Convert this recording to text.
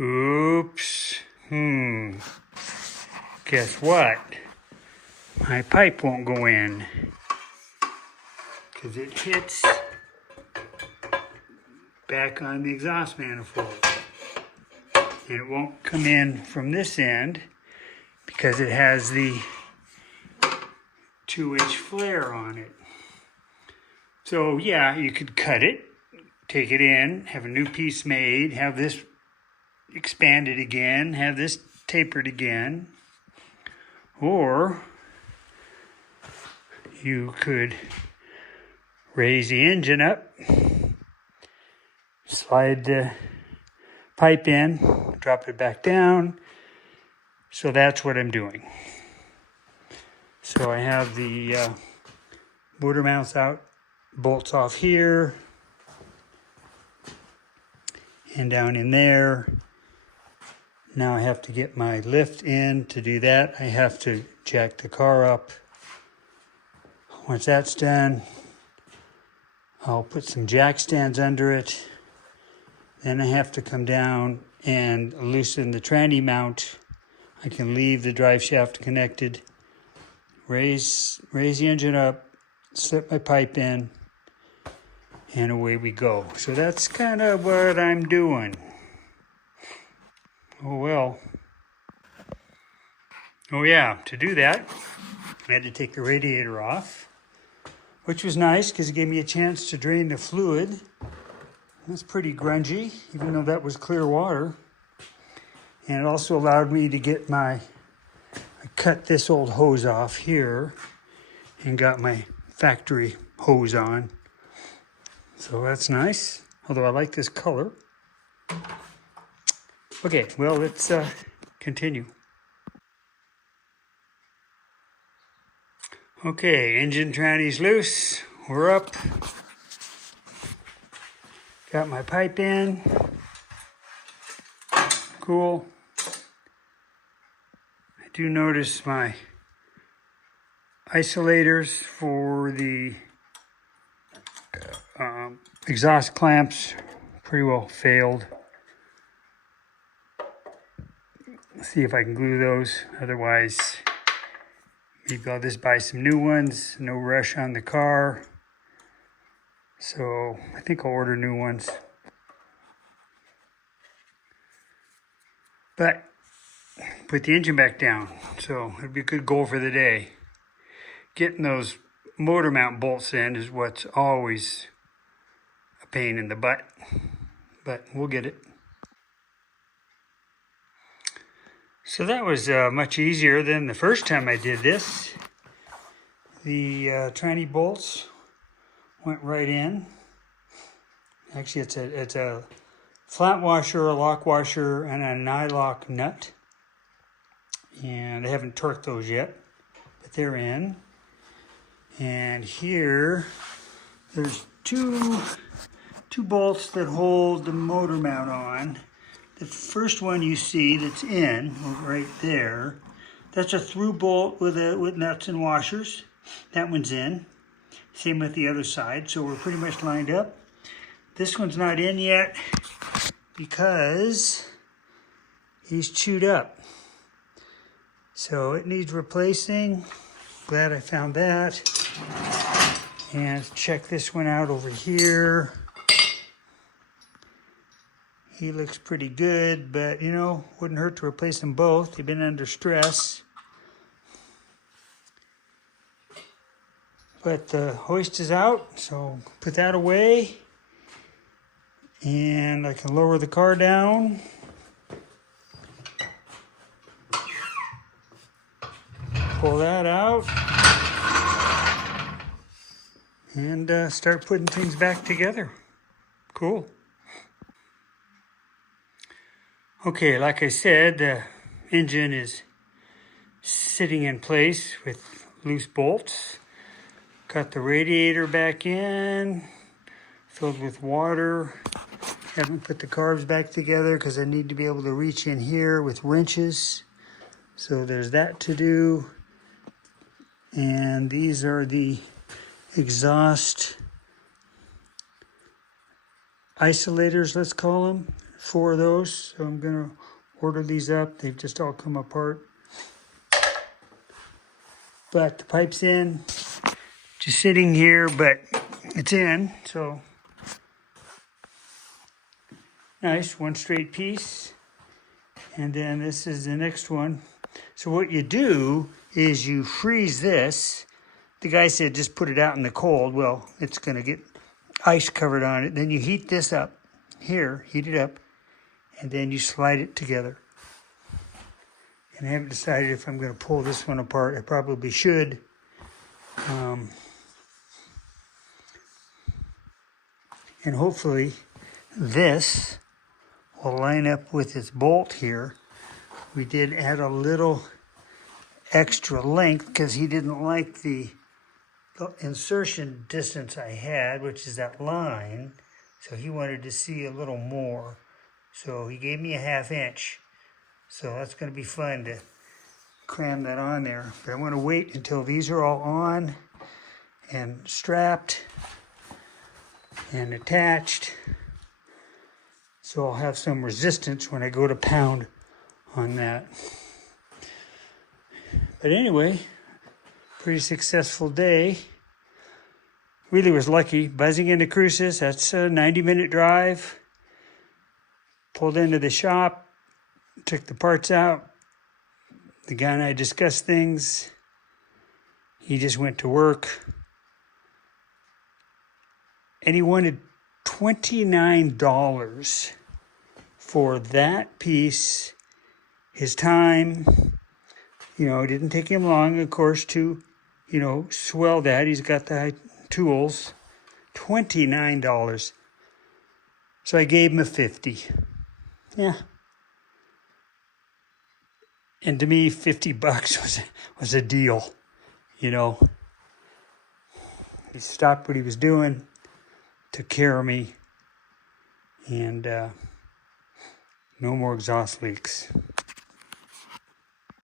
Oops. Guess what? My pipe won't go in because it hits back on the exhaust manifold. And it won't come in from this end because it has the 2-inch flare on it. So yeah, you could cut it, take it in, have a new piece made, have this expanded again, have this tapered again. Or you could raise the engine up, slide the pipe in, drop it back down. So that's what I'm doing. So I have the motor mounts out, bolts off here and down in there. Now I have to get my lift in. To do that, I have to jack the car up. Once that's done, I'll put some jack stands under it. Then I have to come down and loosen the tranny mount. I can leave the drive shaft connected, raise the engine up, slip my pipe in, and away we go. So that's kind of what I'm doing. Oh well. Oh yeah, to do that, I had to take the radiator off, which was nice because it gave me a chance to drain the fluid. That's pretty grungy, even though that was clear water. And it also allowed me to get I cut this old hose off here and got my factory hose on. So that's nice, although I like this color. Okay, well, let's continue. Okay, engine tranny's loose. We're up. Got my pipe in. Cool. I do notice my isolators for the exhaust clamps pretty well failed. See if I can glue those. Otherwise, maybe I'll just buy some new ones. No rush on the car. So I think I'll order new ones. But put the engine back down. So it'd be a good goal for the day. Getting those motor mount bolts in is what's always a pain in the butt. But we'll get it. So that was much easier than the first time I did this. The tranny bolts went right in. Actually, it's a flat washer, a lock washer, and a nylock nut. And I haven't torqued those yet, but they're in. And here, there's two bolts that hold the motor mount on. The first one you see that's in, right there, that's a through bolt with nuts and washers. That one's in. Same with the other side, so we're pretty much lined up. This one's not in yet because he's chewed up. So it needs replacing. Glad I found that. And check this one out over here. He looks pretty good, but you know, wouldn't hurt to replace them both. They've been under stress. But the hoist is out, so put that away. And I can lower the car down. Pull that out. And start putting things back together. Cool. Okay, like I said, the engine is sitting in place with loose bolts. Got the radiator back in, filled with water. Haven't put the carbs back together because I need to be able to reach in here with wrenches. So there's that to do. And these are the exhaust isolators, let's call them. 4 of those, so I'm gonna order these up. They've just all come apart. But the pipe's in, just sitting here, but it's in, so nice, one straight piece. And then this is the next one. So what you do is you freeze this. The guy said just put it out in the cold. Well, it's gonna get ice covered on it. Then you heat this up here, heat it up, and then you slide it together. And I haven't decided if I'm going to pull this one apart. I probably should. And hopefully this will line up with its bolt here. We did add a little extra length because he didn't like the insertion distance I had, which is that line. So he wanted to see a little more. So he gave me a 1/2 inch. So that's going to be fun to cram that on there. But I want to wait until these are all on and strapped and attached. So I'll have some resistance when I go to pound on that. But anyway, pretty successful day. Really was lucky. Buzzing into Cruces, that's a 90-minute drive. Pulled into the shop. Took the parts out. The guy and I discussed things. He just went to work. And he wanted $29 for that piece. His time, it didn't take him long, of course, to, swell that. He's got the tools. $29. So I gave him a 50. Yeah. And to me, $50 was a deal, He stopped what he was doing, took care of me, and no more exhaust leaks.